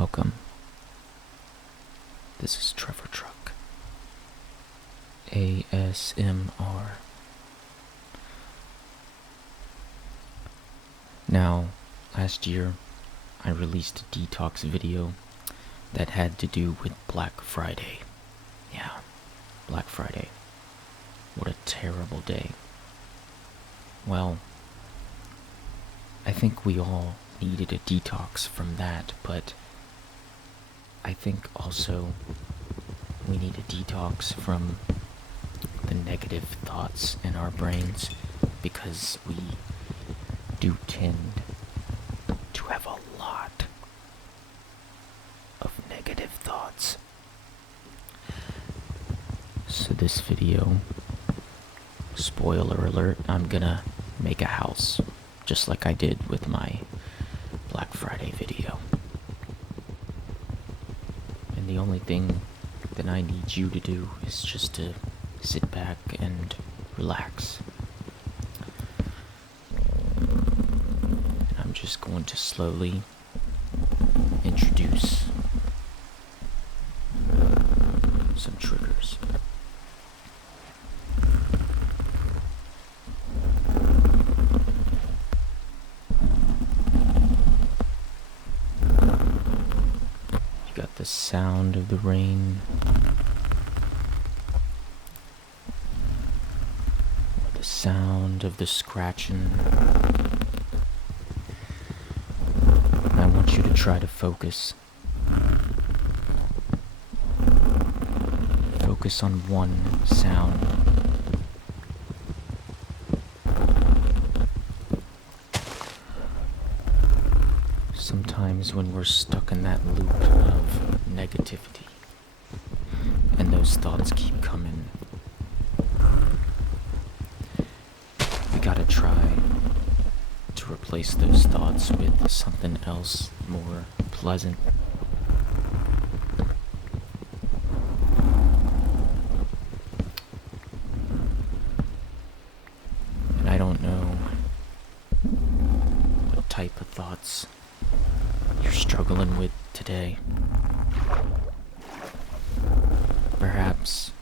Welcome. This is Trevor Truck. ASMR. Now, last year, I released a Detox video that had to do with Black Friday. Yeah, Black Friday. What a terrible day. Well, I think we all needed a detox from that, but I think also we need a detox from the negative thoughts in our brains, because we do tend to have a lot of negative thoughts. So this video, spoiler alert, I'm gonna make a house just like I did with my Black Friday video. And the only thing that I need you to do is just to sit back and relax. And I'm just going to slowly introduce some triggers. You got the sound of the rain, or the sound of the scratching. I want you to try to focus. Focus on one sound. Sometimes when we're stuck in that loop of negativity and those thoughts keep coming, we gotta try to replace those thoughts with something else more pleasant. And I don't know what type of thoughts you're struggling with today. Perhaps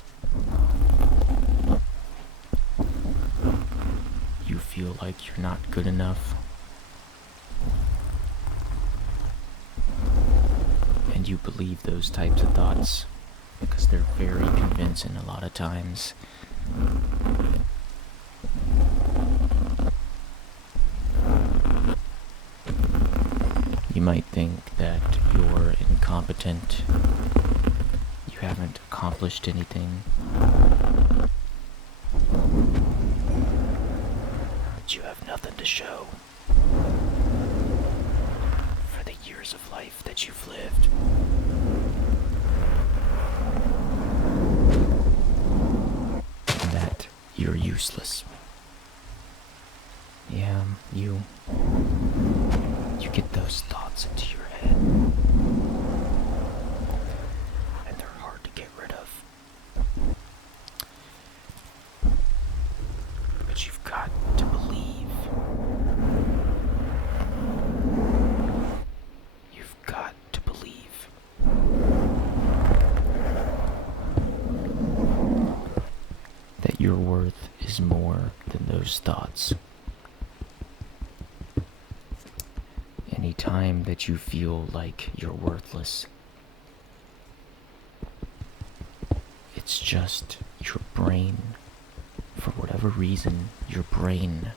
you feel like you're not good enough, and you believe those types of thoughts because they're very convincing a lot of times. You might think that you're incompetent, you haven't accomplished anything, that you have nothing to show for the years of life that you've lived. And that you're useless. Yeah, you get those thoughts into your head, and they're hard to get rid of. But you've got to believe. You've got to believe that your worth is more than those thoughts. Any time that you feel like you're worthless, it's just your brain, for whatever reason, your brain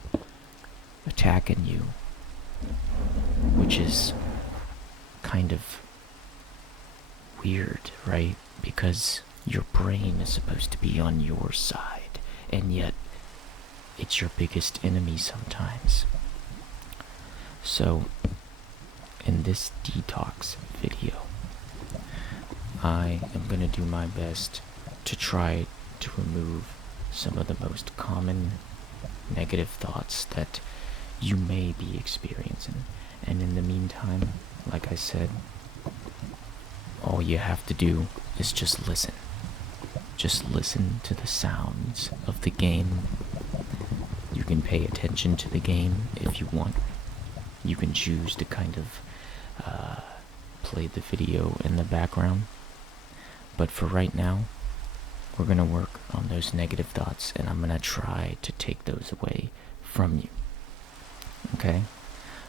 attacking you, which is kind of weird, right? Because your brain is supposed to be on your side, and yet it's your biggest enemy sometimes. So, in this detox video, I am going to do my best to try to remove some of the most common negative thoughts that you may be experiencing. And in the meantime, like I said, all you have to do is just listen. Just listen to the sounds of the game. You can pay attention to the game if you want. You can choose to kind of play the video in the background. But for right now, we're gonna work on those negative thoughts, and I'm gonna try to take those away from you. Okay?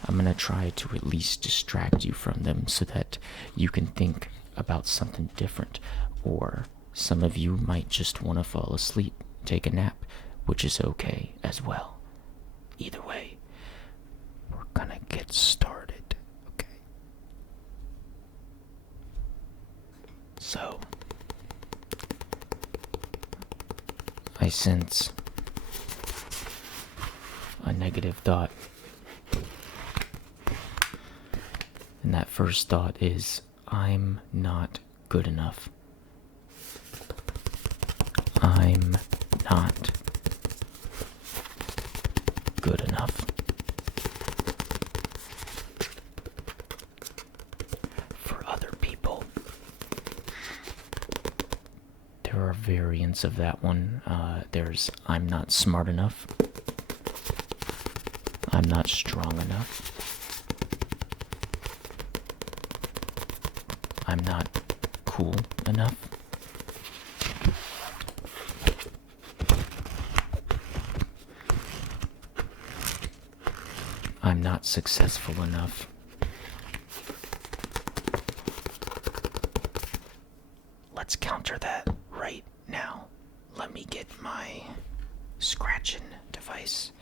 I'm gonna try to at least distract you from them so that you can think about something different. Or some of you might just want to fall asleep, take a nap, which is okay as well. Either way, we're gonna get started, okay? So, I sense a negative thought. And that first thought is, I'm not good enough. I'm not good enough. For other people, there are variants of that one. There's I'm not smart enough. I'm not strong enough. I'm not cool enough. I'm not successful enough. Let's counter that right now. Let me get my scratching device.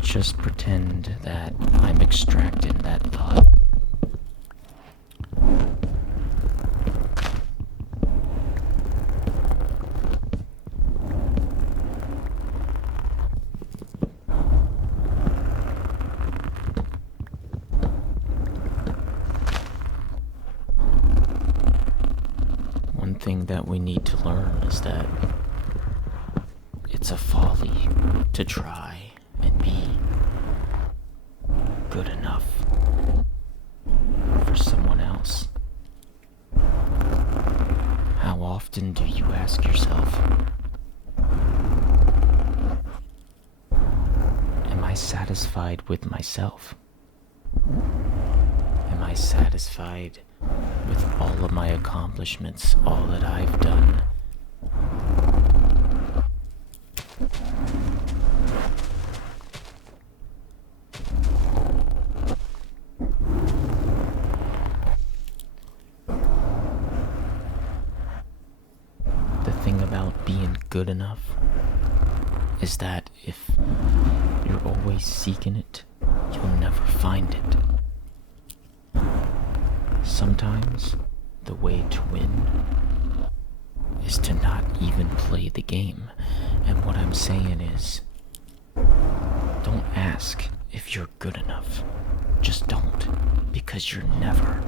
Just pretend that I'm extracting that thought. One thing that we need to learn is that it's a folly to try and be good enough for someone else. How often do you ask yourself, am I satisfied with myself? Am I satisfied with all of my accomplishments, all that I've done? The thing about being good enough is that if you're always seeking it, you'll never find it. Sometimes the way to win is to not even play the game. And what I'm saying is, don't ask if you're good enough. Just don't, because you're never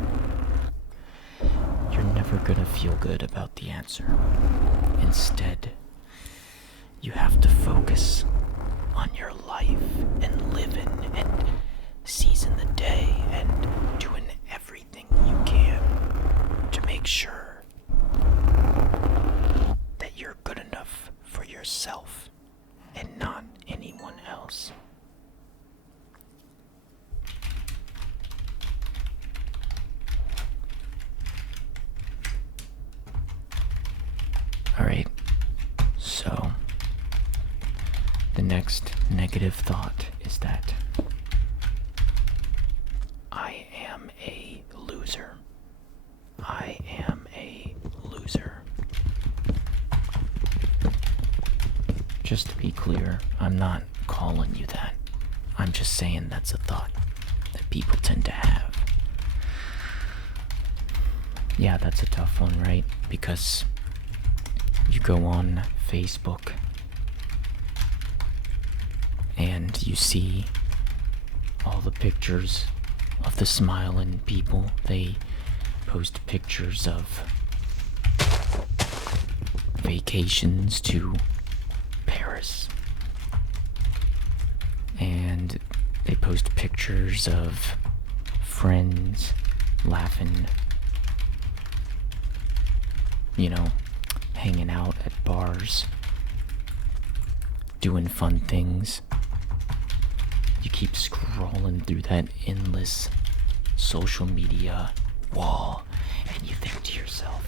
gonna feel good about the answer. Instead, you have to focus on your life and living and seizing the day and doing everything you can to make sure that you're good enough for yourself and not anyone else. Alright, so the next negative thought is that I am a loser. I am a loser. Just to be clear, I'm not calling you that. I'm just saying that's a thought that people tend to have. Yeah, that's a tough one, right? Because you go on Facebook and you see all the pictures of the smiling people. They post pictures of vacations to Paris, and they post pictures of friends laughing, hanging out at bars, doing fun things. You keep scrolling through that endless social media wall and you think to yourself,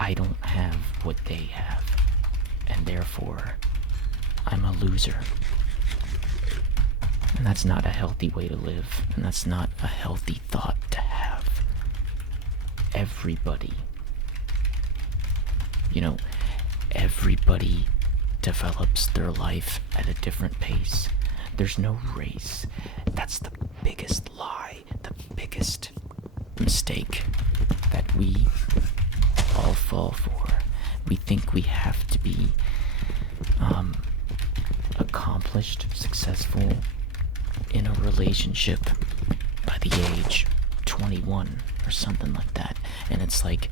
I don't have what they have, and therefore I'm a loser. And that's not a healthy way to live, and that's not a healthy thought to have. Everybody, everybody develops their life at a different pace. There's no race. That's the biggest lie, the biggest mistake that we all fall for. We think we have to be accomplished, successful in a relationship by the age 21 or something like that. And it's like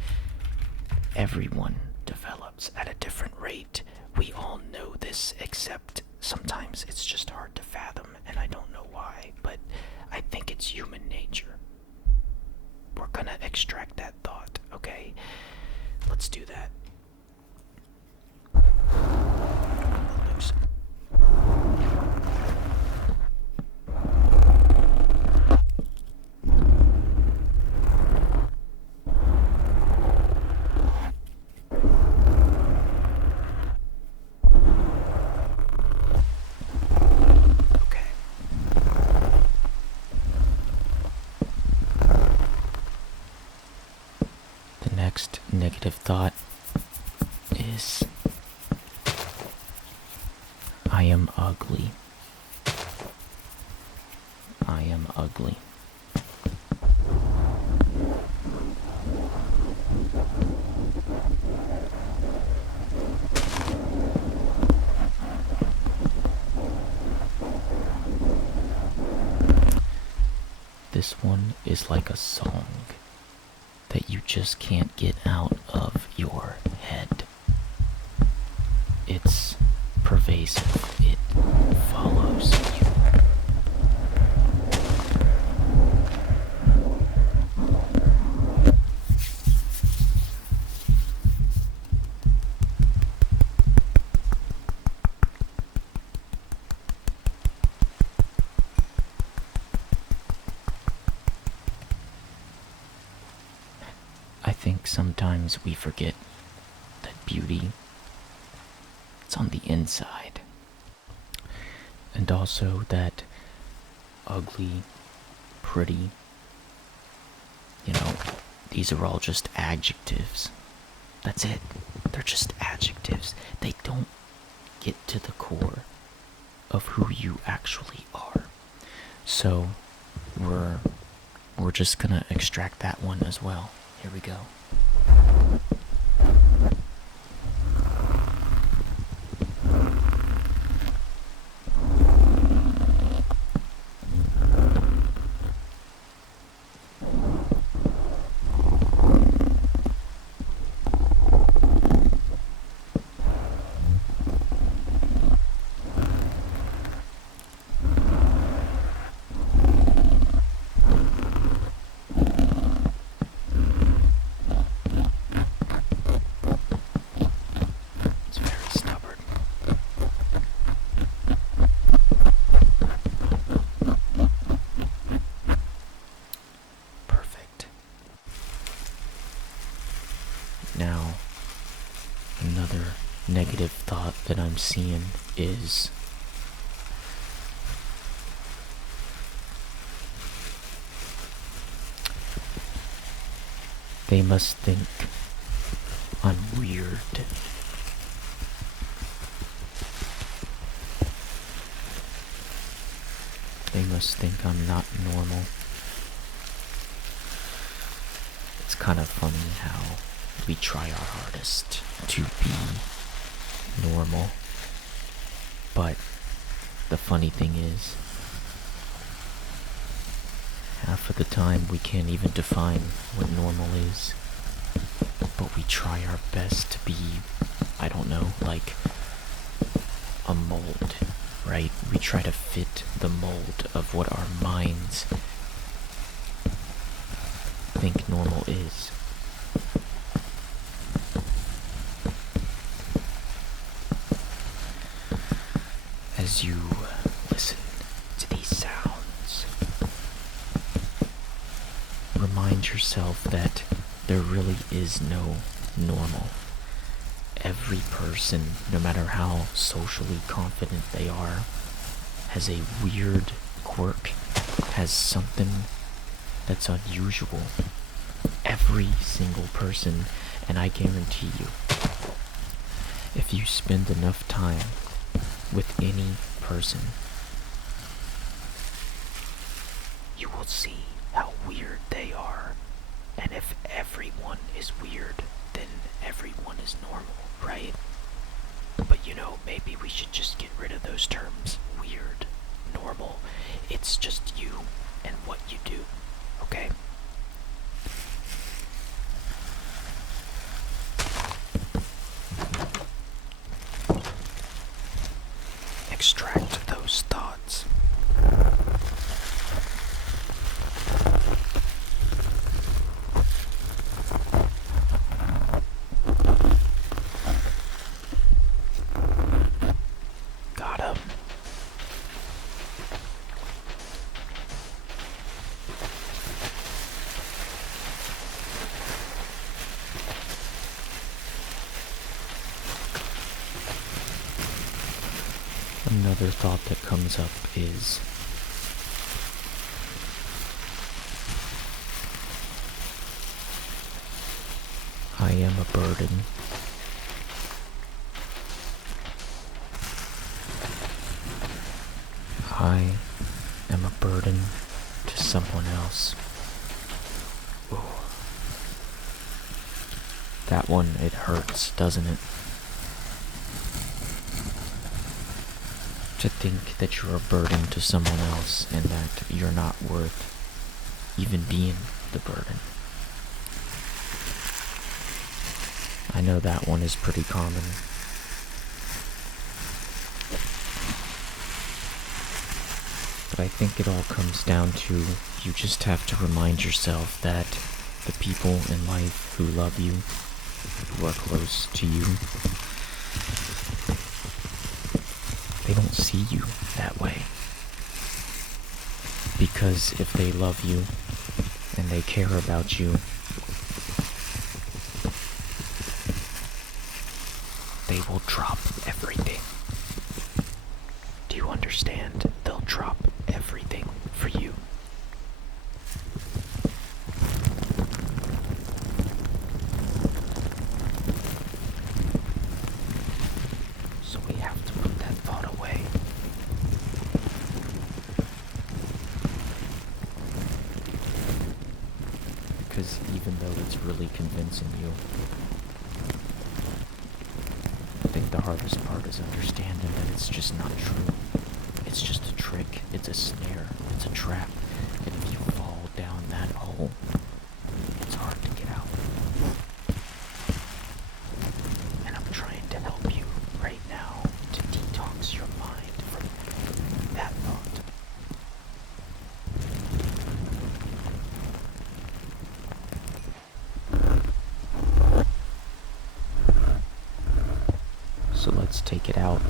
everyone develops at a different rate. We all know this, except sometimes it's just hard to fathom, and I don't know why, but I think it's human nature. We're gonna extract that thought, okay? Let's do that. Loose. Next negative thought is I am ugly. I am ugly. This one is like a song that you just can't get out of your head. It's pervasive. It follows you. I think sometimes we forget that beauty, it's on the inside. And also that ugly, pretty, these are all just adjectives. That's it. They're just adjectives. They don't get to the core of who you actually are. So we're just gonna extract that one as well. Here we go. Now, another negative thought that I'm seeing is they must think I'm weird. They must think I'm not normal. It's kind of funny how we try our hardest to be normal, but the funny thing is, half of the time we can't even define what normal is, but we try our best to be, I don't know, like a mold, right? We try to fit the mold of what our minds think normal is. As you listen to these sounds, remind yourself that there really is no normal. Every person, no matter how socially confident they are, has a weird quirk, has something that's unusual. Every single person, and I guarantee you, if you spend enough time with any person, you will see how weird they are. And if everyone is weird, then everyone is normal, right? But maybe we should just get rid of those terms. Weird, normal. It's just you and what you do, okay? Extract those thoughts. Got him. Another thought that comes up is I am a burden. I am a burden to someone else. Ooh. That one, it hurts, doesn't it? To think that you're a burden to someone else and that you're not worth even being the burden. I know that one is pretty common. But I think it all comes down to you just have to remind yourself that the people in life who love you, who are close to you, they don't see you that way. Because if they love you and they care about you, they will drop everything. Do you understand? They'll drop everything for you. So we have to put that thought away. Because even though it's really convincing you, I think the hardest part is understanding that it's just not true. It's just a trick, it's a snare, it's a trap, and if you fall down that hole, it's hard to get out. And I'm trying to help you right now to detox your mind from that thought. So let's take it out.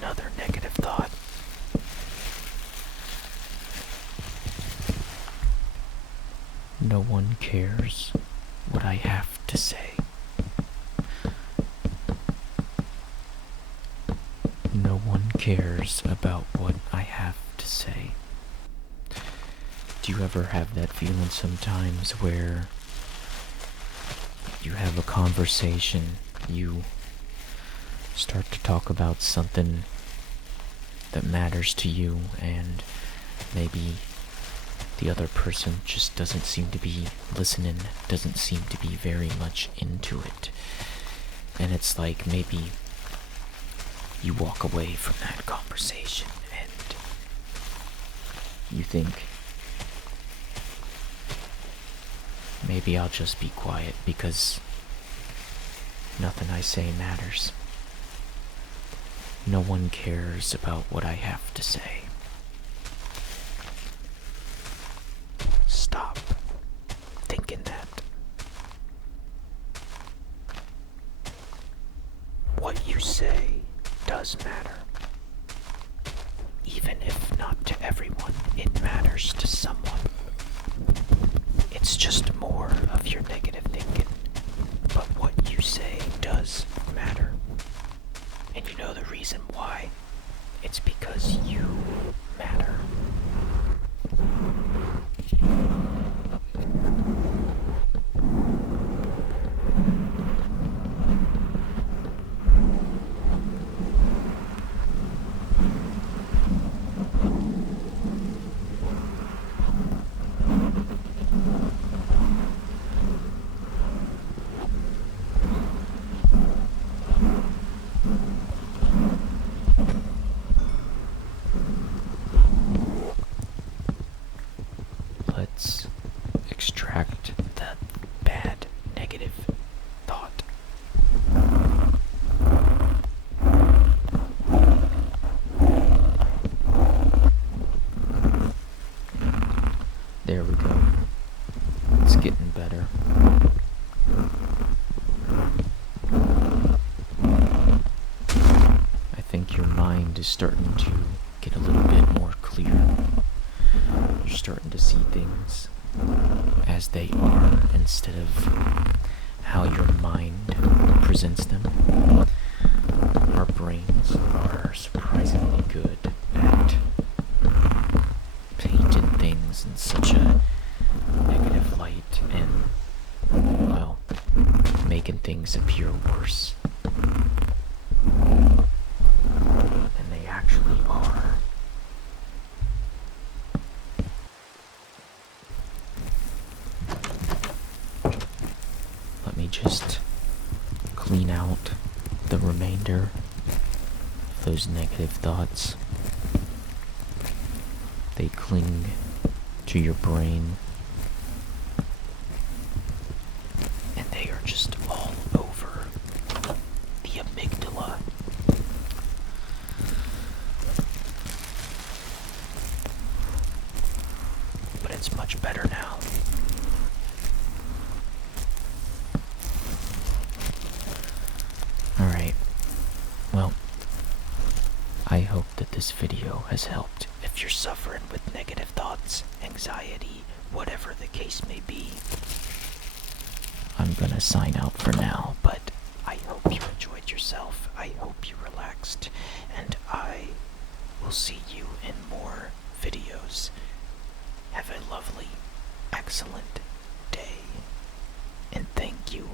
Another negative thought. No one cares what I have to say. No one cares about what I have to say. Do you ever have that feeling sometimes where you have a conversation, you Start to talk about something that matters to you, and maybe the other person just doesn't seem to be listening, doesn't seem to be very much into it. And it's like maybe you walk away from that conversation and you think, maybe I'll just be quiet because nothing I say matters. No one cares about what I have to say. Stop thinking that. What you say does matter. Even if not to everyone, it matters to someone. It's just more of your negative thinking. But what you say does matter. And you know the reason why? It's because you matter. Let's extract that bad negative thought. There we go. It's getting better. I think your mind is starting to get a little bit more clear. You're starting to see things as they are instead of how your mind presents them. Our brains are surprisingly good at painting things in such a negative light and, well, making things appear worse than they actually are. Let me just clean out the remainder of those negative thoughts. They cling to your brain, and they are just all over the amygdala. But it's much better now. Alright, well, I hope that this video has helped if you're suffering with negative thoughts, anxiety, whatever the case may be. I'm gonna sign out for now, but I hope you enjoyed yourself, I hope you relaxed, and I will see you in more videos. Have a lovely, excellent day, and thank you.